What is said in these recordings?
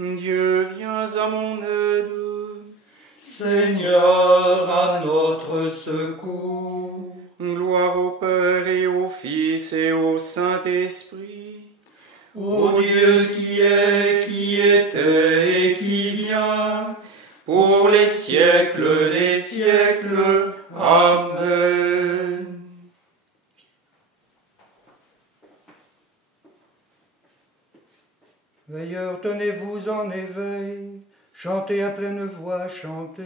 Dieu, viens à mon aide. Seigneur, à notre secours. Gloire au Père et au Fils et au Saint-Esprit. Ô Dieu qui est, qui était et qui vient, pour les siècles des siècles. Amen. Veilleurs, tenez-vous en éveil, chantez à pleine voix, chantez.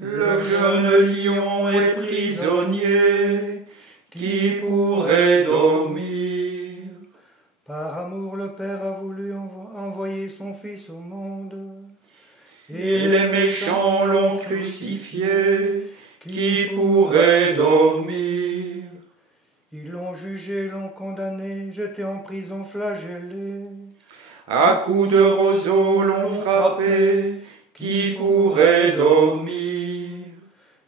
Le jeune lion est prisonnier, qui pourrait dormir? Par amour, le Père a voulu envoyer son Fils au monde. Et les méchants l'ont crucifié, qui pourrait dormir? Ils l'ont jugé, l'ont condamné, jeté en prison, flagellé. À coups de roseau l'ont frappé, qui pourrait dormir?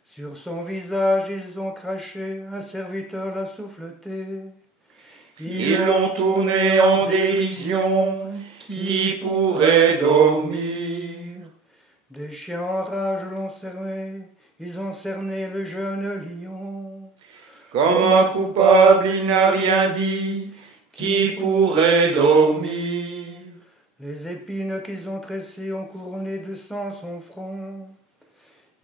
Sur son visage ils ont craché, un serviteur l'a souffleté. Ils l'ont tourné en dérision, qui pourrait dormir? Des chiens en rage l'ont cerné, ils ont cerné le jeune lion. Comme un coupable il n'a rien dit, qui pourrait dormir? Les épines qu'ils ont tressées ont couronné de sang son front.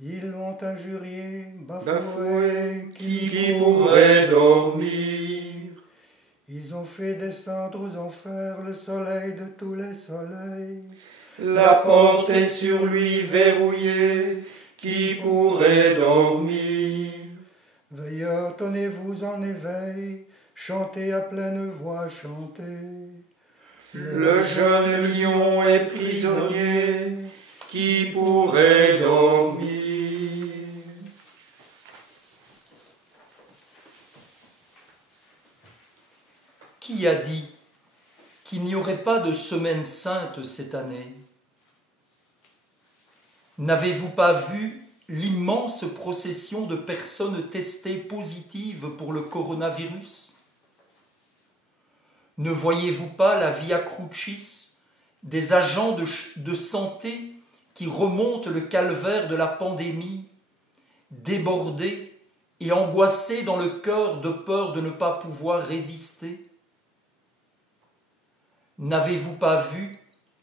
Ils l'ont injurié, bafoué, qui pourrait dormir? Ils ont fait descendre aux enfers le soleil de tous les soleils. La porte est sur lui verrouillée, qui pourrait dormir? Veilleurs, tenez-vous en éveil, chantez à pleine voix, chantez. Le jeune lion est prisonnier, qui pourrait dormir? Qui a dit qu'il n'y aurait pas de semaine sainte cette année? N'avez-vous pas vu l'immense procession de personnes testées positives pour le coronavirus? Ne voyez-vous pas la Via Crucis des agents de santé qui remontent le calvaire de la pandémie, débordés et angoissés dans le cœur de peur de ne pas pouvoir résister? N'avez-vous pas vu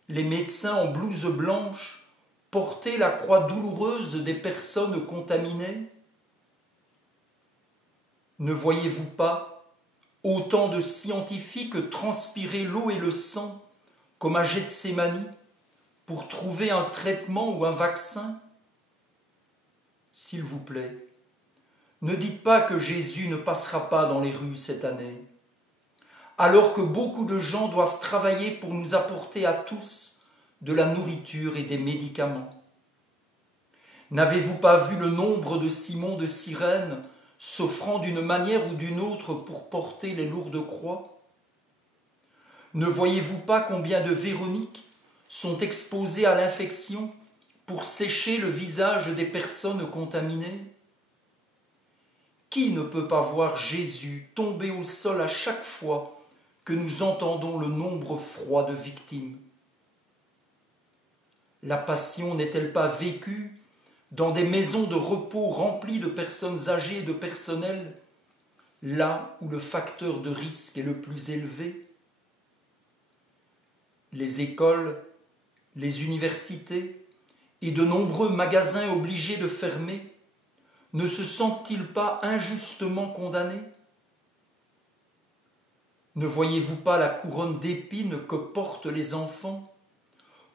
les médecins en blouse blanche porter la croix douloureuse des personnes contaminées? Ne voyez-vous pas autant de scientifiques transpirer l'eau et le sang comme à Gethsémani pour trouver un traitement ou un vaccin? S'il vous plaît, ne dites pas que Jésus ne passera pas dans les rues cette année, alors que beaucoup de gens doivent travailler pour nous apporter à tous de la nourriture et des médicaments. N'avez-vous pas vu le nombre de Simon de Cyrène s'offrant d'une manière ou d'une autre pour porter les lourdes croix? Ne voyez-vous pas combien de Véroniques sont exposées à l'infection pour sécher le visage des personnes contaminées? Qui ne peut pas voir Jésus tomber au sol à chaque fois que nous entendons le nombre froid de victimes? La passion n'est-elle pas vécue dans des maisons de repos remplies de personnes âgées et de personnel, là où le facteur de risque est le plus élevé? Les écoles, les universités et de nombreux magasins obligés de fermer ne se sentent-ils pas injustement condamnés? Ne voyez-vous pas la couronne d'épines que portent les enfants,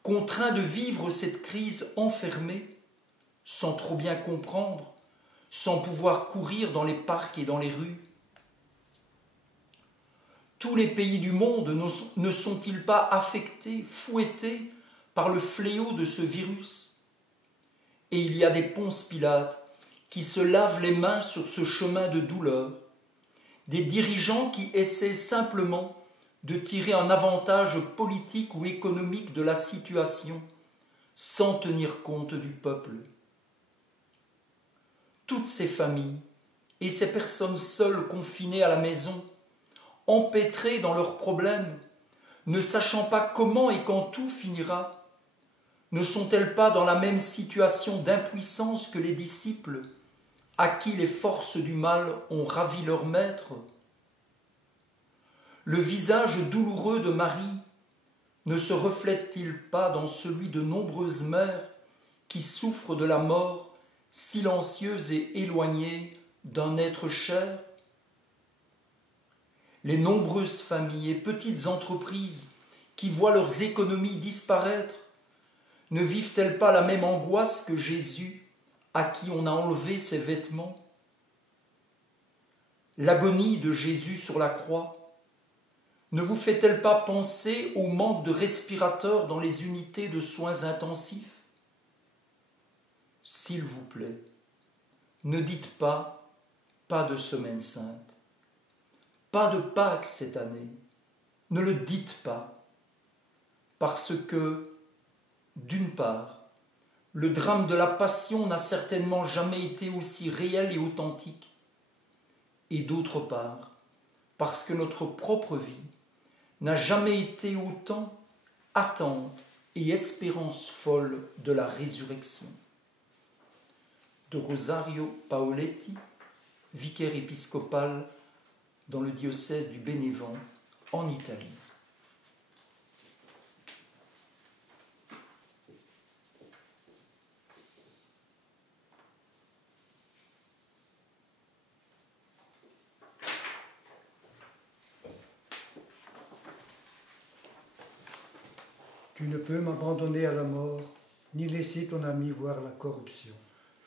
contraints de vivre cette crise enfermés, sans trop bien comprendre, sans pouvoir courir dans les parcs et dans les rues? Tous les pays du monde ne sont-ils pas affectés, fouettés par le fléau de ce virus? Et il y a des Ponce Pilate qui se lavent les mains sur ce chemin de douleur, des dirigeants qui essaient simplement de tirer un avantage politique ou économique de la situation, sans tenir compte du peuple. Toutes ces familles et ces personnes seules confinées à la maison, empêtrées dans leurs problèmes, ne sachant pas comment et quand tout finira? Ne sont-elles pas dans la même situation d'impuissance que les disciples, à qui les forces du mal ont ravi leur maître? Le visage douloureux de Marie ne se reflète-t-il pas dans celui de nombreuses mères qui souffrent de la mort, silencieuses et éloignées d'un être cher? Les nombreuses familles et petites entreprises qui voient leurs économies disparaître, ne vivent-elles pas la même angoisse que Jésus, à qui on a enlevé ses vêtements? L'agonie de Jésus sur la croix ne vous fait-elle pas penser au manque de respirateurs dans les unités de soins intensifs? S'il vous plaît, ne dites pas de Semaine Sainte, pas de Pâques cette année. Ne le dites pas, parce que, d'une part, le drame de la Passion n'a certainement jamais été aussi réel et authentique, et d'autre part, parce que notre propre vie n'a jamais été autant attente et espérance folle de la résurrection. De Rosario Paoletti, vicaire épiscopal dans le diocèse du Bénévent, en Italie. Tu ne peux m'abandonner à la mort, ni laisser ton ami voir la corruption.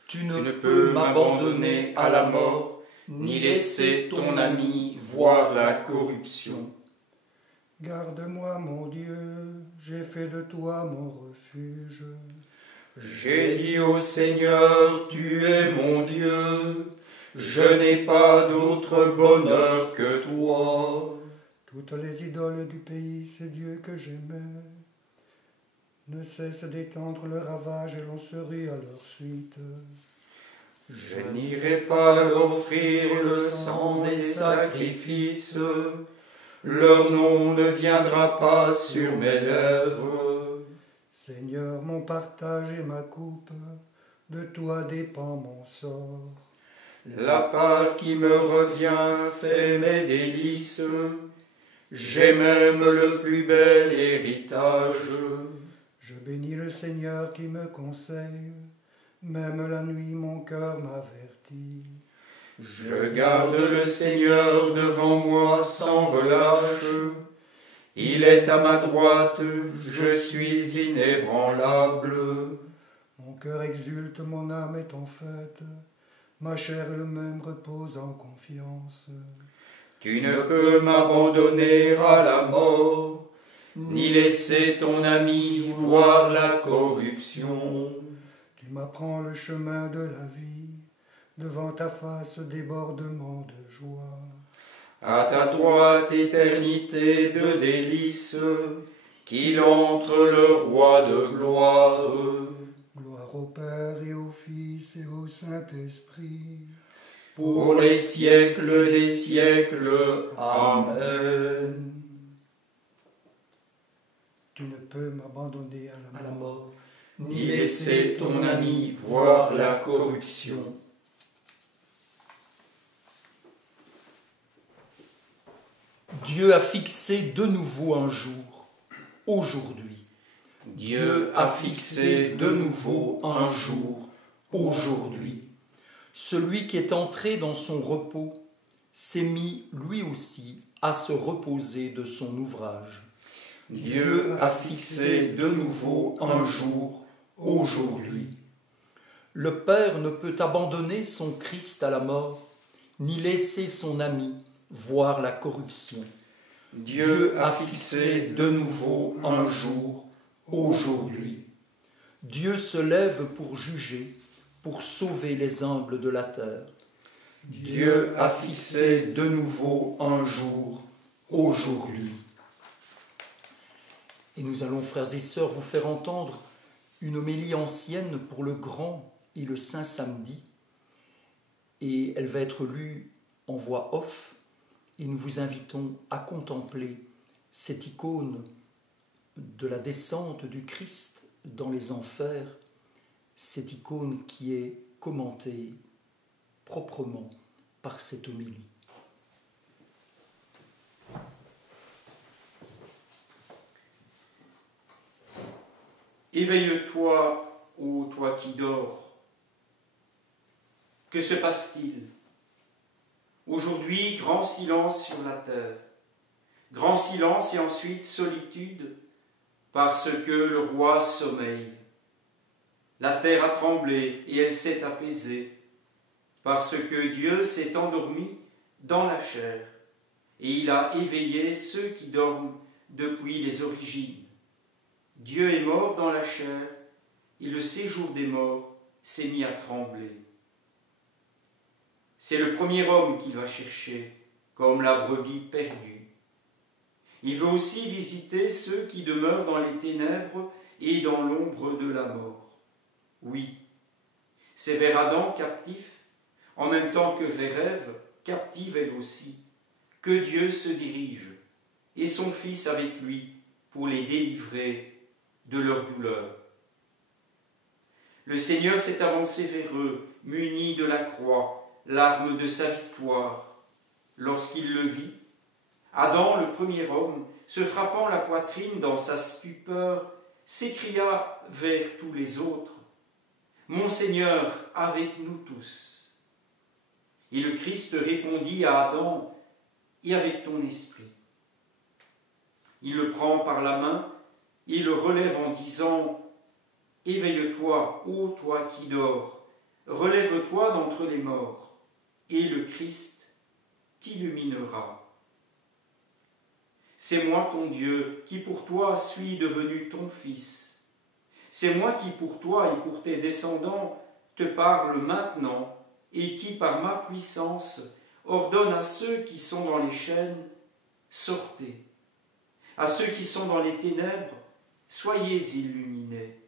Tu ne peux m'abandonner à la mort, ni laisser ton ami voir la corruption. Garde-moi, mon Dieu, j'ai fait de toi mon refuge. J'ai dit au Seigneur, tu es mon Dieu, je n'ai pas d'autre bonheur que toi. Toutes les idoles du pays, c'est Dieu que j'aimais, ne cessent d'étendre le ravage et l'on se rue à leur suite. Je n'irai pas leur offrir le sang des sacrifices, leur nom ne viendra pas sur mes lèvres. Seigneur, mon partage et ma coupe, de toi dépend mon sort. La part qui me revient fait mes délices, j'ai même le plus bel héritage. Je bénis le Seigneur qui me conseille, même la nuit mon cœur m'avertit. Je garde le Seigneur devant moi sans relâche, il est à ma droite, je suis inébranlable. Mon cœur exulte, mon âme est en fête, ma chair elle-même repose en confiance. Tu ne peux m'abandonner à la mort, ni laisser ton ami voir la corruption. Tu m'apprends le chemin de la vie, devant ta face débordement de joie. À ta droite éternité de délices, qu'il entre le roi de gloire. Gloire au Père et au Fils et au Saint-Esprit, pour les siècles des siècles. Amen. Tu ne peux m'abandonner à la mort, ni laisser ton ami voir la corruption. Dieu a fixé de nouveau un jour, aujourd'hui. Dieu a fixé de nouveau un jour, aujourd'hui. Celui qui est entré dans son repos s'est mis lui aussi à se reposer de son ouvrage. Dieu a fixé de nouveau un jour, aujourd'hui. Le Père ne peut abandonner son Christ à la mort, ni laisser son ami voir la corruption. Dieu a fixé de nouveau un jour, aujourd'hui. Dieu se lève pour juger, pour sauver les humbles de la terre. Dieu a fixé de nouveau un jour, aujourd'hui. Et nous allons, frères et sœurs, vous faire entendre une homélie ancienne pour le Grand et le Saint Samedi. Et elle va être lue en voix off. Et nous vous invitons à contempler cette icône de la descente du Christ dans les enfers, cette icône qui est commentée proprement par cette homélie. Éveille-toi, ô toi qui dors. Que se passe-t-il? Aujourd'hui, grand silence sur la terre. Grand silence et ensuite solitude, parce que le roi sommeille. La terre a tremblé et elle s'est apaisée, parce que Dieu s'est endormi dans la chair, et il a éveillé ceux qui dorment depuis les origines. Dieu est mort dans la chair, et le séjour des morts s'est mis à trembler. C'est le premier homme qu'il va chercher, comme la brebis perdue. Il veut aussi visiter ceux qui demeurent dans les ténèbres et dans l'ombre de la mort. Oui, c'est vers Adam captif, en même temps que vers Ève, captive elle aussi, que Dieu se dirige, et son Fils avec lui, pour les délivrer de leur douleur. Le Seigneur s'est avancé vers eux, muni de la croix, l'arme de sa victoire. Lorsqu'il le vit, Adam, le premier homme, se frappant la poitrine dans sa stupeur, s'écria vers tous les autres, « Mon Seigneur, avec nous tous !» Et le Christ répondit à Adam, « Et avec ton esprit ?» Il le prend par la main et le relève en disant, « Éveille-toi, ô toi qui dors, relève-toi d'entre les morts, et le Christ t'illuminera. » C'est moi ton Dieu, qui pour toi suis devenu ton Fils. C'est moi qui pour toi et pour tes descendants te parle maintenant, et qui par ma puissance ordonne à ceux qui sont dans les chaînes, sortez. À ceux qui sont dans les ténèbres, soyez illuminés.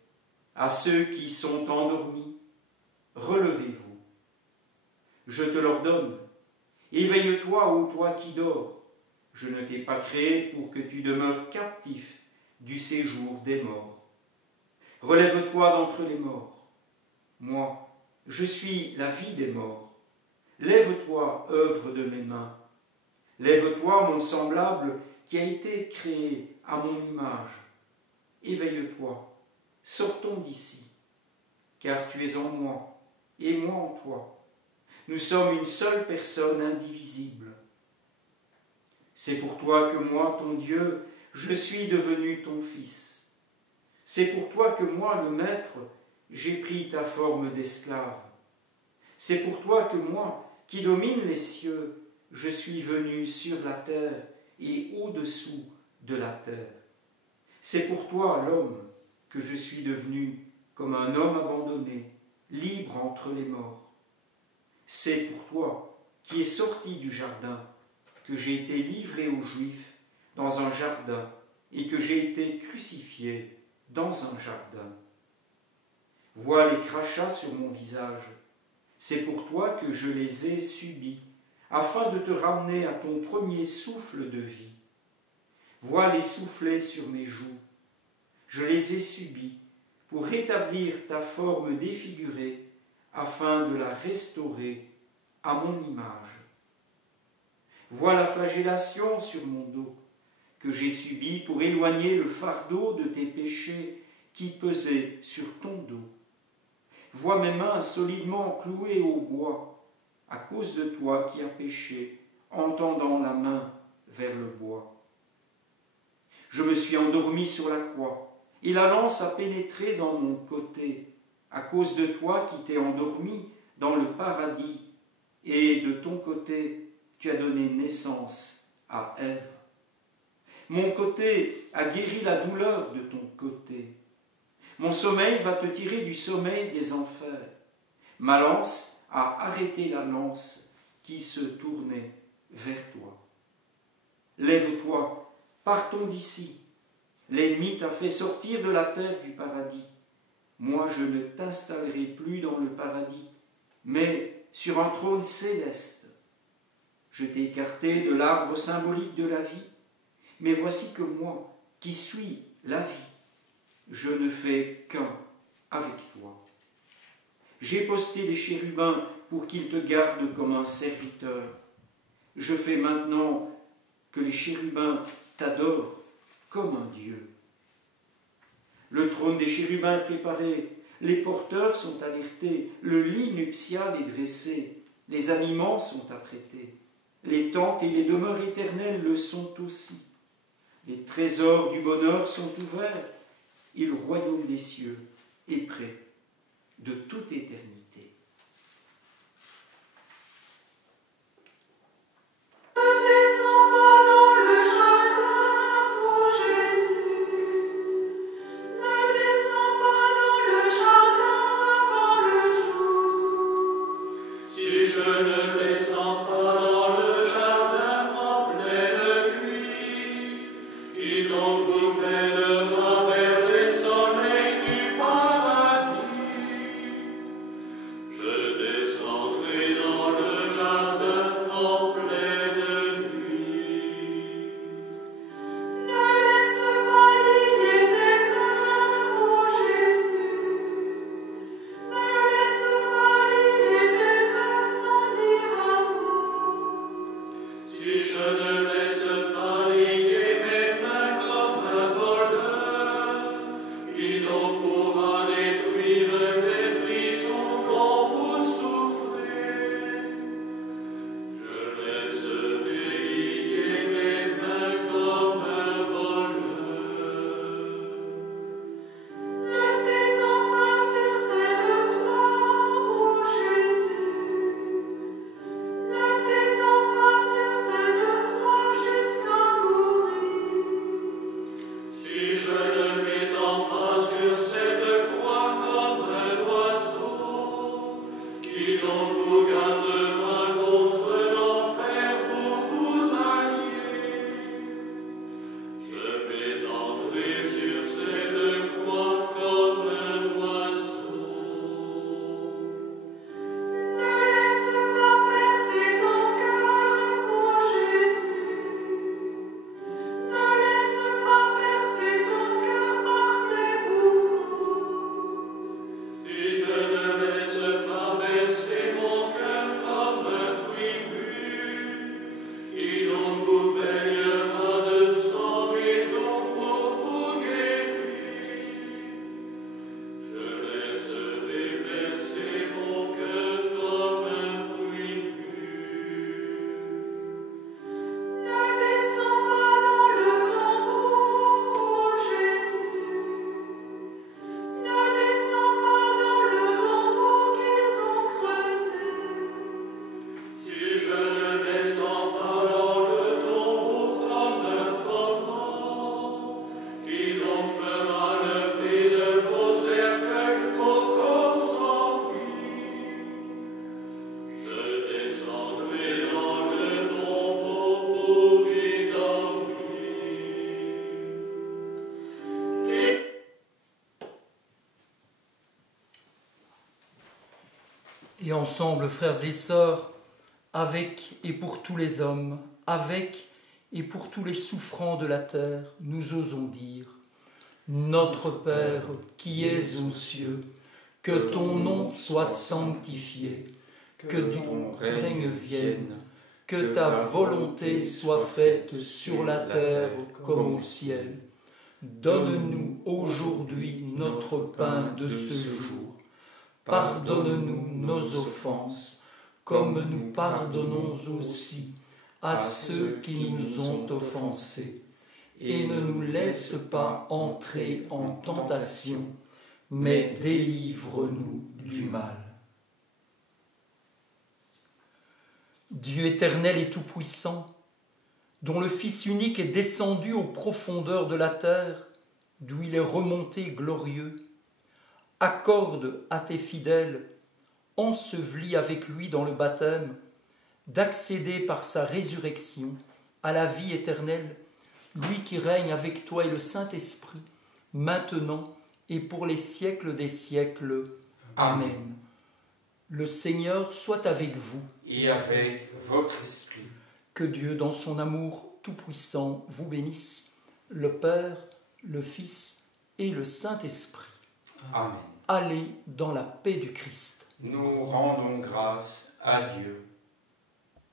À ceux qui sont endormis, relevez-vous. Je te l'ordonne, éveille-toi, ô toi qui dors. Je ne t'ai pas créé pour que tu demeures captif du séjour des morts. Relève-toi d'entre les morts. Moi, je suis la vie des morts. Lève-toi, œuvre de mes mains. Lève-toi, mon semblable, qui a été créé à mon image. Éveille-toi, sortons d'ici, car tu es en moi, et moi en toi. Nous sommes une seule personne indivisible. C'est pour toi que moi, ton Dieu, je suis devenu ton Fils. C'est pour toi que moi, le Maître, j'ai pris ta forme d'esclave. C'est pour toi que moi, qui domine les cieux, je suis venu sur la terre et au-dessous de la terre. C'est pour toi, l'homme, que je suis devenu comme un homme abandonné, libre entre les morts. C'est pour toi, qui es sorti du jardin, que j'ai été livré aux Juifs dans un jardin et que j'ai été crucifié dans un jardin. Vois les crachats sur mon visage. C'est pour toi que je les ai subis, afin de te ramener à ton premier souffle de vie. Vois les soufflets sur mes joues. Je les ai subis pour rétablir ta forme défigurée, afin de la restaurer à mon image. Vois la flagellation sur mon dos, que j'ai subie pour éloigner le fardeau de tes péchés qui pesaient sur ton dos. Vois mes mains solidement clouées au bois, à cause de toi qui as péché, en tendant la main vers le bois. Je me suis endormi sur la croix, et la lance a pénétré dans mon côté, à cause de toi qui t'es endormi dans le paradis, et de ton côté tu as donné naissance à Ève. Mon côté a guéri la douleur de ton côté. Mon sommeil va te tirer du sommeil des enfers. Ma lance a arrêté la lance qui se tournait vers toi. Lève-toi, partons d'ici. L'ennemi t'a fait sortir de la terre du paradis. Moi, je ne t'installerai plus dans le paradis, mais sur un trône céleste. Je t'ai écarté de l'arbre symbolique de la vie, Mais voici que moi, qui suis la vie, je ne fais qu'un avec toi. J'ai posté les chérubins pour qu'ils te gardent comme un serviteur. Je fais maintenant que les chérubins t'adorent comme un Dieu. Le trône des chérubins est préparé, les porteurs sont alertés, le lit nuptial est dressé, les aliments sont apprêtés, les tentes et les demeures éternelles le sont aussi. Les trésors du bonheur sont ouverts, et le royaume des cieux est près de toute éternité. Et ensemble, frères et sœurs, avec et pour tous les hommes, avec et pour tous les souffrants de la terre, nous osons dire: Notre Père qui es aux cieux, que ton nom soit sanctifié, que ton règne vienne, que ta volonté soit faite sur la terre comme au ciel. Donne-nous aujourd'hui notre pain de ce jour. Pardonne-nous nos offenses, comme nous pardonnons aussi à ceux qui nous ont offensés. Et ne nous laisse pas entrer en tentation, mais délivre-nous du mal. Dieu éternel et tout-puissant, dont le Fils unique est descendu aux profondeurs de la terre, d'où il est remonté glorieux, accorde à tes fidèles, ensevelis avec lui dans le baptême, d'accéder par sa résurrection à la vie éternelle, lui qui règne avec toi et le Saint-Esprit, maintenant et pour les siècles des siècles. Amen. Le Seigneur soit avec vous. Et avec votre esprit. Que Dieu, dans son amour, Tout-Puissant vous bénisse, le Père, le Fils et le Saint-Esprit. Amen. Allez dans la paix du Christ. Nous rendons grâce à Dieu.